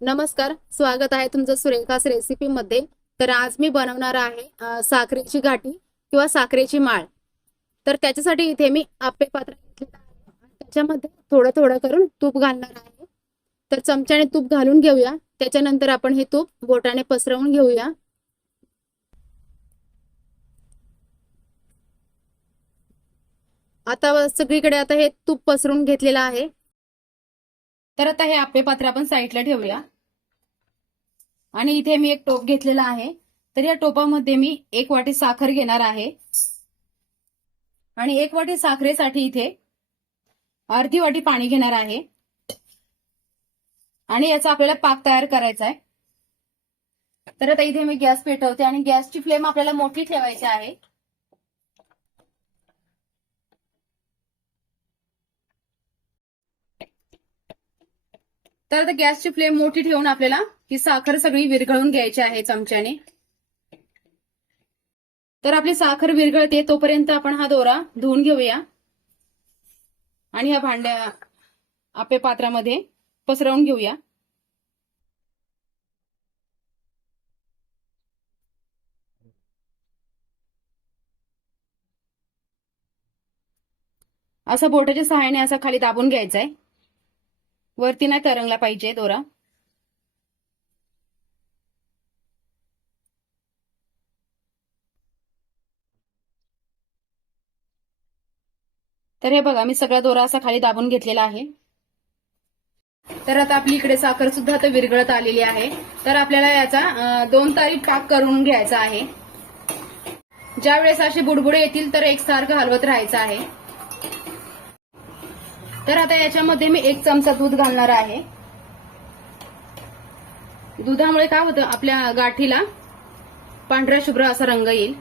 नमस्कार स्वागत आहे तुमचं सुरेखास रेसिपी मध्ये. तर आज मी बनवणार आहे साखरेची गाठी किंवा साखरेची माळ. तर त्याच्यासाठी इथे मी आप्पे पात्र घेतलेलं आहे. त्याच्यामध्ये थोडं थोडं करून तूप घालणार आहे. तर चमच्याने तूप घालून घेऊया. त्याच्यानंतर आपण हे तूप बोटाने पसरवून घेऊया. आता सगळीकडे आता हे तूप पसरून घेतलेलं आहे. तर आता हे आपे पात्र आपण साईडला ठेवूया. आणि इथे मी एक टोप घेतलेला आहे. तर या टोपामध्ये मी एक वाटी साखर घेणार आहे. आणि एक वाटी साखरेसाठी इथे अर्धी वाटी पाणी घेणार आहे. आणि याचा आपल्याला पाक तयार करायचा आहे. तर आता इथे मी गॅस पेटवते आणि गॅसची फ्लेम आपल्याला मोठी ठेवायची आहे. तर आता गॅसची फ्लेम मोठी ठेवून आपल्याला ही साखर सगळी विरघळून घ्यायची आहे चमच्याने. तर आपली साखर विरघळते तोपर्यंत आपण हा दोरा धुवून घेऊया. आणि ह्या भांड्या आपल्या पात्रामध्ये पसरवून घेऊया. असं बोटाच्या सहाय्याने असं खाली दाबून घ्यायचा आहे वरती नाही तरंगला पाहिजे दोरा. तर हे बघा मी सगळा दोरा असा खाली दाबून घेतलेला आहे. तर आता आपली इकडे साखर सुद्धा आता विरघळत आलेली आहे. तर आपल्याला याचा दोन तारीख पाक करून घ्यायचा आहे. ज्या वेळेस असे बुडबुडे येतील तर एकसारखं हलवत राहायचं आहे. तर आता याच्यामध्ये मी एक चमचा दूध घालणार आहे. दुधामुळे काय होतं आपल्या गाठीला पांढऱ्या शुभ्र असा रंग येईल.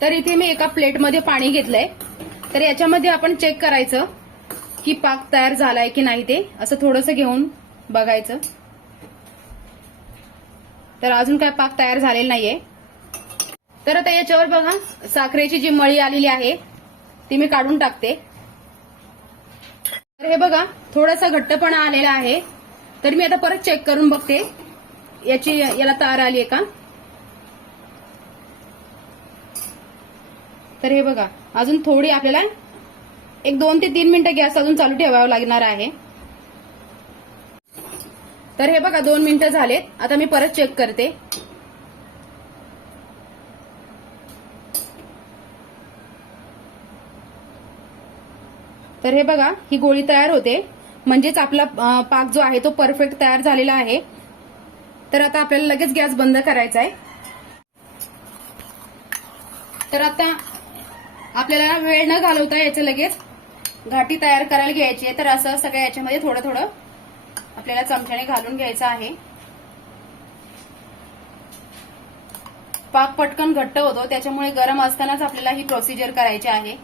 तर इथे मी एका प्लेटमध्ये पाणी घेतलंय. तर याच्यामध्ये आपण चेक करायचं की पाक तयार झालाय की नाही ते असं थोडंसं घेऊन बघायचं. तर अजून काय पाक तयार झालेला नाहीये. तर आता याच्यावर बघा साखरेची जी मळी आलेली आहे ती मी काढून टाकते. तर हे बघा थोडासा घट्टपणा आलेला आहे. तर मी आता परत चेक करून बघते. याची याला तार आली आहे का? तर हे बघा अजून थोडी आपल्याला एक दोन ते तीन मिनिटं गॅस अजून चालू ठेवावं लागणार आहे. तर हे बघा दोन मिनिटं झालेत. आता मी परत चेक करते. तर हे बघा ही गोळी तयार होते. म्हणजेच आपला पाक जो आहे तो परफेक्ट तयार झालेला आहे. तर आता आपल्याला लगेच गॅस बंद करायचा आहे तर आता आपल्याला वेळ न घालवता याचं लगेच घाटी तयार करायला घ्यायची आहे. तर असं सगळं याच्यामध्ये थोडं थोडं आपल्याला चमच्याने घालून घ्यायचं आहे. पाक पटकन घट्ट होतो. त्याच्यामुळे गरम असतानाच आपल्याला ही प्रोसिजर करायची आहे.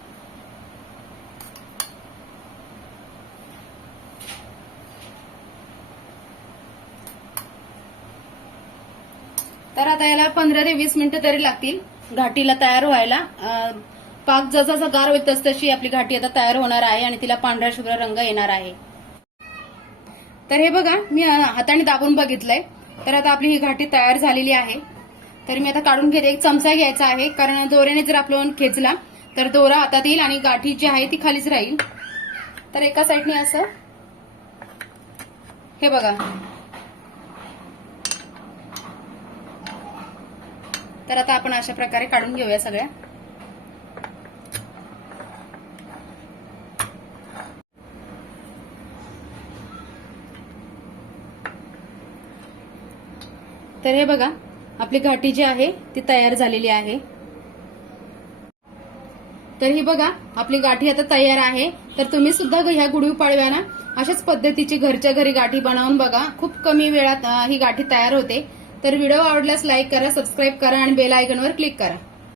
तर आता याला पंधरा ते वीस मिनिटं तरी लागतील. घाटीला तयार व्हायला. पाक जसा गार होईल तस तशी आपली घाटी आता तयार होणार आहे आणि तिला पांढरा शुभ्र रंग येणार आहे. तर हे बघा मी हाताने दाबून बघितलंय. तर आता आपली ही घाटी तयार झालेली आहे. तर मी आता काढून घेते. एक चमचा घ्यायचा आहे. कारण दोऱ्याने जर आपण खेचला तर दोरा हातात येईल आणि गाठी जी आहे ती खालीच राहील. तर एका साईडने असं. हे बघा. तर आता आपण अशा प्रकारे काढून घेऊया सगळ्या. तर हे बघा आपली घाटी जी आहे ती तयार झालेली आहे. तर ही बघा आपली गाठी आता तयार आहे. तर तुम्ही सुद्धा ह्या गुढीपाडव्याना अशाच पद्धतीची घरच्या घरी गाठी बनवून बघा. खूप कमी वेळात ही गाठी तयार होते. तर व्हिडिओ आवडल्यास लाईक करा सबस्क्राईब करा आणि बेल आयकॉनवर क्लिक करा.